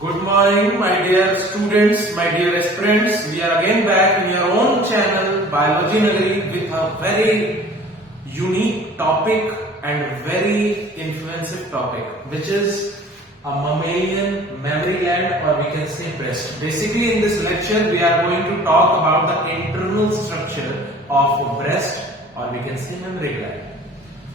Good morning, my dear students, my dear aspirants. We are again back in your own channel, Biology Nagari, with a very unique topic and very influential topic, which is a mammalian mammary gland, or we can say breast. Basically, in this lecture, we are going to talk about the internal structure of breast, or we can say mammary gland.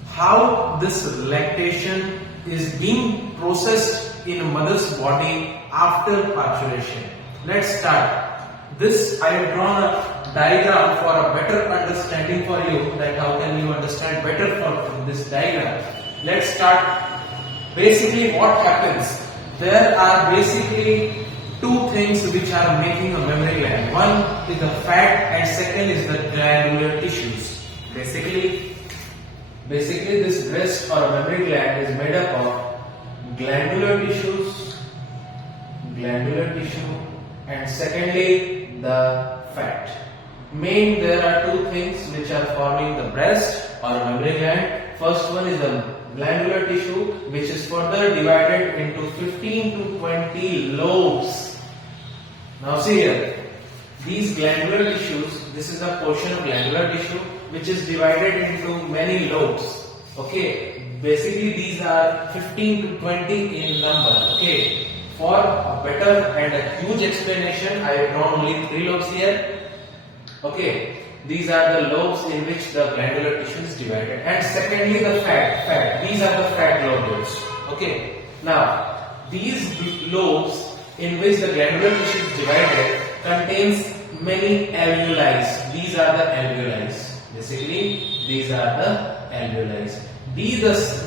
How this lactation is being processed in a mother's body after parturition. Let's start. This I have drawn a diagram for a better understanding for you, that how can you understand better from this diagram. Let's start. Basically what happens? There are basically two things which are making a mammary gland. One is the fat and second is the glandular tissues. Basically this breast or mammary gland is made up of glandular tissue, and secondly the fat. There are two things which are forming the breast or mammary gland. First one is the glandular tissue, which is further divided into 15 to 20 lobes. Now see here, these glandular tissues, this is a portion of glandular tissue which is divided into many lobes. Okay, basically these are 15 to 20 in number. Okay, for a better and a huge explanation, I have drawn only 3 lobes here. Okay, these are the lobes in which the glandular tissue is divided, and secondly the fat. These are the fat lobules. Okay, now these lobes in which the glandular tissue is divided contains many alveoli. These are the alveoli. Basically, these are the alveoli.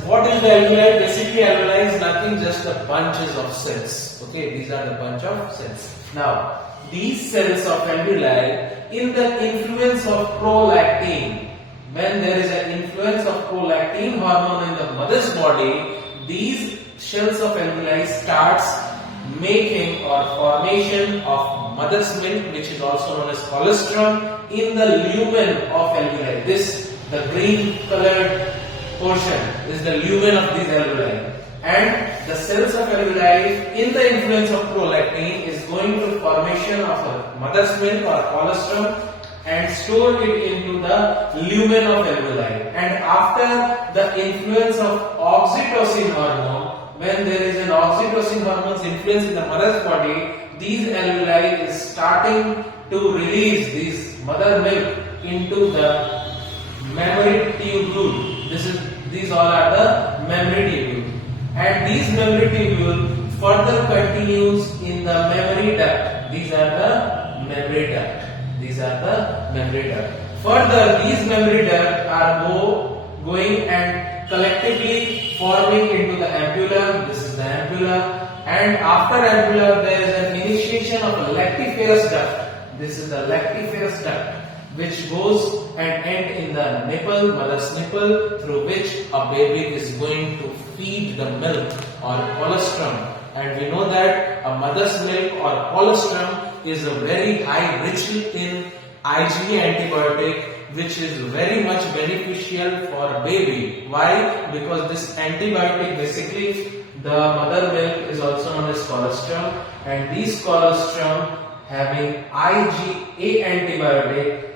What is the alveoli? Basically, alveoli is nothing, just the bunches of cells. Okay, these are the bunch of cells. Now, these cells of alveoli, in the influence of prolactin, when there is an influence of prolactin hormone in the mother's body, these cells of alveoli starts making or formation of mother's milk, which is also known as colostrum, in the lumen of alveoli. The green colored portion is the lumen of these alveoli, and the cells of alveoli, in the influence of prolactin, is going to formation of a mother's milk or colostrum and store it into the lumen of alveoli. And after the influence of oxytocin hormone, when there is an oxytocin hormone's influence in the mother's body, these alveoli is starting to release this mother milk into the mammary tubule. These all are the mammary tubule, and these mammary tubule further continues in the mammary duct. These are the mammary duct. Further, these mammary duct are going and collectively forming into the ampulla. This is the ampulla, and after ampulla there is an initiation of a lactiferous duct. This is the lactiferous duct, which goes and end in the nipple, mother's nipple, through which a baby is going to feed the milk or colostrum. And we know that a mother's milk or colostrum is a very high rich in IgE antibiotic, which is very much beneficial for a baby. Why? Because this antibiotic, basically the mother milk is also known as colostrum, and these colostrum having IgA antibiotic,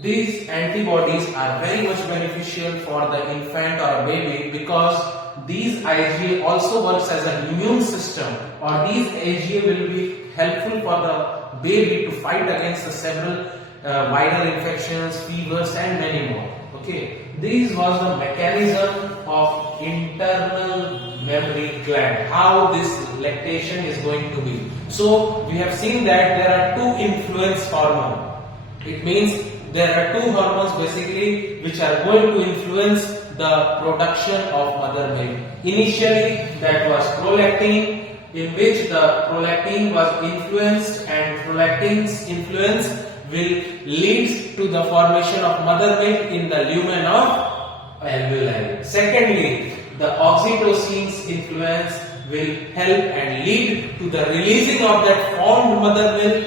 these antibodies are very much beneficial for the infant or a baby, because these IgA also works as an immune system, or these IgA will be helpful for the baby to fight against the several viral infections, fevers and many more. Okay, this was the mechanism of internal mammary gland, how this lactation is going to be. So we have seen that there are two influence hormones. It means there are two hormones basically which are going to influence the production of mother milk. Initially that was prolactin, in which the prolactin was influenced, and prolactin's influence will lead to the formation of mother milk in the lumen of alveoli. Secondly, the oxytocin's influence will help and lead to the releasing of that formed mother milk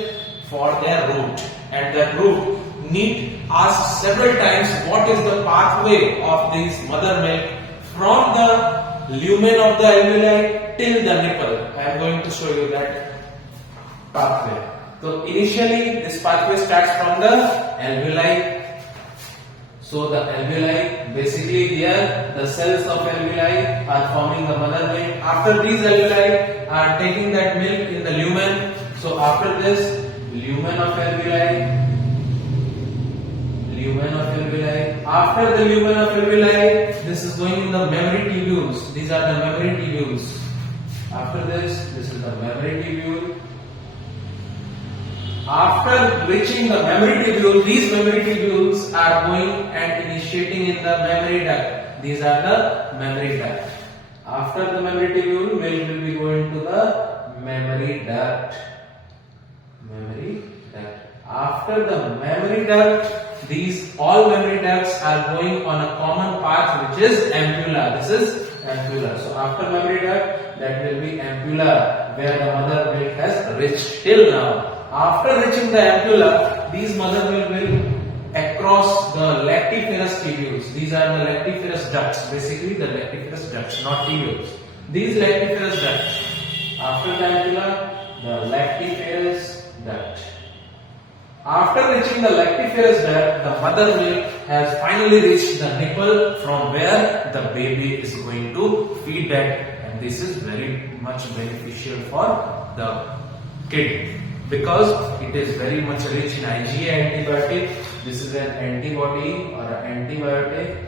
for their root, and that root need ask several times what is the pathway of this mother milk from the lumen of the alveoli till the nipple. I am going to show you that pathway. So initially this pathway starts from the alveoli. So the alveoli, basically here the cells of alveoli are forming the mother milk. After these alveoli are taking that milk in the lumen. So after this, lumen of alveoli. After the lumen of alveoli, this is going in the mammary tubules. These are the mammary tubules. After this is the mammary tubule. After reaching the mammary tubule, these mammary tubules are going and initiating in the mammary duct. These are the mammary duct. After the mammary tubule, milk will be going to the mammary duct. After the mammary duct, these all mammary ducts are going on a common path, which is ampulla. This is ampulla. So after mammary duct, that will be ampulla, where the mother milk has reached till now. After reaching the ampulla, these mother milk will across the lactiferous tubules. These are the lactiferous ducts, basically the lactiferous ducts, not tubules. These lactiferous ducts. After the ampulla, the lactiferous duct. After reaching the lactiferous duct, the mother milk has finally reached the nipple, from where the baby is going to feed that, and this is very much beneficial for the kid because it is very much rich in IgA antibiotic. This is an antibody or an antibiotic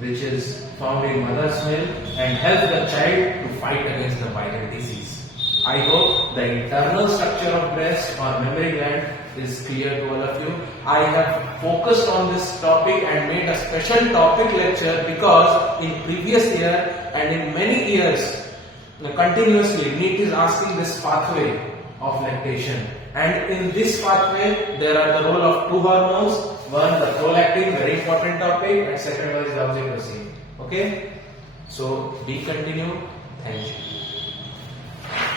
which is found in mother's milk and helps the child to fight against the viral disease. I hope the internal structure of breast or mammary gland is clear to all of you. I have focused on this topic and made a special topic lecture because in previous year and in many years continuously NEET is asking this pathway of lactation, and in this pathway there are the role of two hormones. One, the prolactin, very important topic, and second one is the oxytocin. Okay, so we continue. Thank you.